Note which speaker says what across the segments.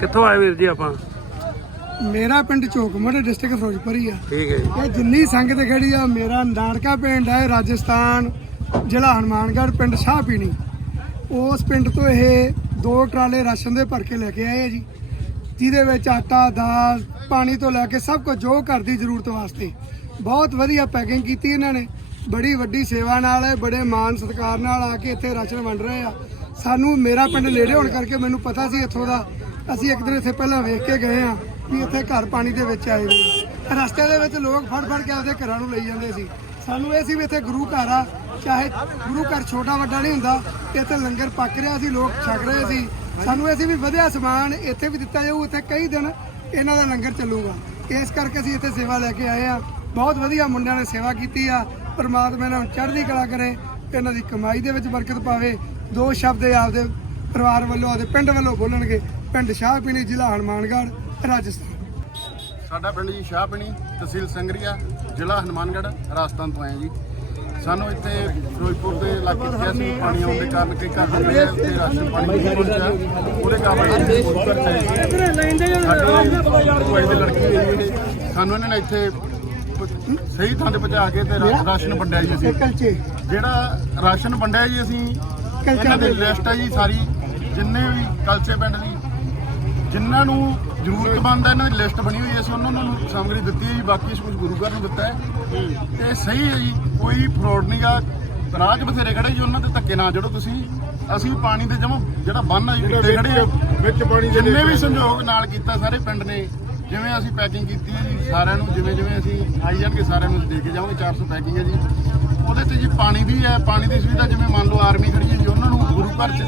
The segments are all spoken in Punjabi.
Speaker 1: ਕਿੱਥੋਂ ਆਏ ਵੀਰ ਜੀ ਆਪਾਂ?
Speaker 2: ਮੇਰਾ ਪਿੰਡ ਝੋਕਮੜ ਡਿਸਟ੍ਰਿਕਟ ਫਿਰੋਜ਼ਪੁਰ ਹੀ ਆ।
Speaker 1: ਠੀਕ ਹੈ ਜੀ।
Speaker 2: ਇਹ ਜਿੰਨੀ ਸੰਗਤ ਖੜੀ ਆ ਮੇਰਾ ਨਾਨਕਾ ਪਿੰਡ ਹੈ ਰਾਜਸਥਾਨ ਜ਼ਿਲ੍ਹਾ ਹਨੂਮਾਨਗੜ੍ਹ ਪਿੰਡ ਸ਼ਾਹਪੀਣੀ ਉਸ ਪਿੰਡ ਤੋਂ ਇਹ ਦੋ ਟਰਾਲੇ ਰਾਸ਼ਨ ਦੇ ਭਰ ਕੇ ਲੈ ਕੇ ਆਏ ਆ ਜੀ ਜਿਹਦੇ ਵਿੱਚ ਆਟਾ ਦਾਲ ਪਾਣੀ ਤੋਂ ਲੈ ਕੇ ਸਭ ਕੁਝ ਜੋ ਘਰ ਦੀ ਜ਼ਰੂਰਤ ਵਾਸਤੇ। ਬਹੁਤ ਵਧੀਆ ਪੈਕਿੰਗ ਕੀਤੀ ਇਹਨਾਂ ਨੇ। ਬੜੀ ਵੱਡੀ ਸੇਵਾ ਨਾਲ ਬੜੇ ਮਾਣ ਸਤਿਕਾਰ ਨਾਲ ਆ ਕੇ ਇੱਥੇ ਰਾਸ਼ਨ ਵੰਡ ਰਹੇ ਆ। ਸਾਨੂੰ ਮੇਰਾ ਪਿੰਡ ਨੇੜੇ ਹੋਣ ਕਰਕੇ ਮੈਨੂੰ ਪਤਾ ਸੀ ਇੱਥੋਂ ਦਾ ਅਸੀਂ ਇੱਕ ਦਿਨ ਇੱਥੇ ਪਹਿਲਾਂ ਵੇਖ ਕੇ ਗਏ ਆ ਕਿ ਇੱਥੇ ਘਰ ਪਾਣੀ ਦੇ ਵਿੱਚ ਆਏ ਨੇ ਰਸਤੇ ਦੇ ਵਿੱਚ ਲੋਕ ਫੜ ਫੜ ਕੇ ਆਪਦੇ ਘਰਾਂ ਨੂੰ ਲਈ ਜਾਂਦੇ ਸੀ। ਸਾਨੂੰ ਇਹ ਸੀ ਵੀ ਇੱਥੇ ਗੁਰੂ ਘਰ ਆ, ਚਾਹੇ ਗੁਰੂ ਘਰ ਛੋਟਾ ਵੱਡਾ ਨਹੀਂ ਹੁੰਦਾ, ਇੱਥੇ ਲੰਗਰ ਪੱਕ ਰਿਹਾ ਸੀ, ਲੋਕ ਛਕ ਰਹੇ ਸੀ। ਸਾਨੂੰ ਇਹ ਸੀ ਵੀ ਵਧੀਆ ਸਮਾਨ ਇੱਥੇ ਵੀ ਦਿੱਤਾ ਜਾਊ, ਇੱਥੇ ਕਈ ਦਿਨ ਇਹਨਾਂ ਦਾ ਲੰਗਰ ਚੱਲੂਗਾ। ਇਸ ਕਰਕੇ ਅਸੀਂ ਇੱਥੇ ਸੇਵਾ ਲੈ ਕੇ ਆਏ ਆ ਬਹੁਤ ਵਧੀਆ ਮੁੰਡਿਆਂ ਨੇ ਸੇਵਾ ਕੀਤੀ ਆ। ਪਰਮਾਤਮਾ ਇਹਨਾਂ ਨੂੰ ਚੜ੍ਹਦੀ ਕਲਾ ਕਰੇ ਇਹਨਾਂ ਦੀ ਕਮਾਈ ਦੇ ਵਿੱਚ ਬਰਕਤ ਪਾਵੇ। ਦੋ ਸ਼ਬਦ ਆਪਦੇ ਪਰਿਵਾਰ ਵੱਲੋਂ, ਆਪਦੇ ਪਿੰਡ ਵੱਲੋਂ ਬੋਲਣਗੇ। ਪਿੰਡ ਸ਼ਾਹਪੀਣੀ ਜ਼ਿਲ੍ਹਾ ਹਨੂਮਾਨਗੜ੍ਹ ਰਾਜਸਥਾਨ।
Speaker 3: ਸਾਡਾ ਪਿੰਡ ਜੀ ਸ਼ਾਹਪਣੀ ਤਹਿਸੀਲ ਸੰਗਰੀਆ ਜ਼ਿਲ੍ਹਾ ਹਨੂਮਾਨਗੜ੍ਹ ਰਾਜਸਥਾਨ ਤੋਂ ਆਏ ਜੀ। ਸਾਨੂੰ ਇੱਥੇ ਫਿਰੋਜ਼ਪੁਰ ਦੇ ਇਲਾਕੇ 'ਚ ਅਸੀਂ ਪਾਣੀ ਆਉਣ ਦੇ ਕਾਰਨ ਕਈ ਘਰ ਦੇ ਤੇ ਰਾਸ਼ਨ ਪਾਣੀ ਨਹੀਂ ਪਹੁੰਚਿਆ। ਉਹਦੇ ਕਾਰਨ ਸਾਡੇ ਭਾਈ ਦੇ ਲੜਕੀ ਹੈ ਜੀ। ਇਹ ਸਾਨੂੰ ਇਹਨਾਂ ਨੇ ਇੱਥੇ ਸਹੀ ਥਾਂ ਤੇ ਪਹੁੰਚਾ ਕੇ ਤੇ ਰਾਸ਼ਨ ਵੰਡਿਆ ਜੀ ਅਸੀਂ। ਜਿਹੜਾ ਰਾਸ਼ਨ ਵੰਡਿਆ ਜੀ ਅਸੀਂ ਇਹਨਾਂ ਦੀ ਲਿਸਟ ਹੈ ਜੀ ਸਾਰੀ। ਜਿੰਨੇ ਵੀ ਕਲਚੇ ਪਿੰਡ ਦੀ ਜਿਨ੍ਹਾਂ ਨੂੰ ਜ਼ਰੂਰਤਮੰਦ ਹੈ ਇਹਨਾਂ ਦੀ ਲਿਸਟ ਬਣੀ ਹੋਈ ਹੈ ਅਸੀਂ ਉਹਨਾਂ ਨੂੰ ਸਾਮਗਰੀ ਦਿੱਤੀ ਹੈ ਜੀ ਬਾਕੀ ਕੁਝ ਗੁਰੂ ਘਰ ਨੂੰ ਦਿੱਤਾ ਹੈ। ਤੇ ਸਹੀ ਹੈ ਜੀ ਕੋਈ ਫਰੋਡ ਨਹੀਂਗਾ ਰਾਜ ਬਥੇਰੇ ਖੜੇ ਜੀ ਉਹਨਾਂ ਤੇ ਧੱਕੇ ਨਾ ਜੜੋ ਤੁਸੀਂ। ਅਸੀਂ ਪਾਣੀ ਦੇ ਜਮਾ ਜਿਹੜਾ ਬੰਨ ਆ ਜੀ ਉੱਤੇ ਖੜੇ ਵਿੱਚ ਪਾਣੀ ਜਿੰਨੇ ਵੀ ਸੰਯੋਗ ਨਾਲ ਕੀਤਾ ਸਾਰੇ ਪਿੰਡ ਨੇ ਜਿਵੇਂ ਅਸੀਂ ਪੈਕਿੰਗ ਕੀਤੀ ਹੈ ਜੀ ਸਾਰਿਆਂ ਨੂੰ ਜਿਵੇਂ ਜਿਵੇਂ ਅਸੀਂ ਆਈ ਜਾਣਗੇ ਸਾਰਿਆਂ ਨੂੰ ਦੇ ਕੇ ਜਾਵਾਂਗੇ 400 ਪੈਕਿੰਗ ਹੈ ਜੀ। ਉਹਦੇ ਤੇ ਜੀ ਪਾਣੀ ਵੀ ਹੈ ਪਾਣੀ ਦੀ ਸੁਵਿਧਾ ਜਿਵੇਂ ਮੰਨ ਲਓ ਆਰਮੀ ਖੜੀ ਹੈ ਜੀ ਉਹਨਾਂ ਨੂੰ ਗੁਰੂ ਘਰ ਚ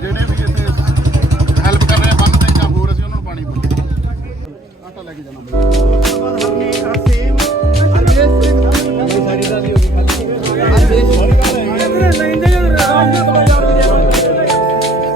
Speaker 3: ਜਿਹੜੇ ਵੀ ਇੱਥੇ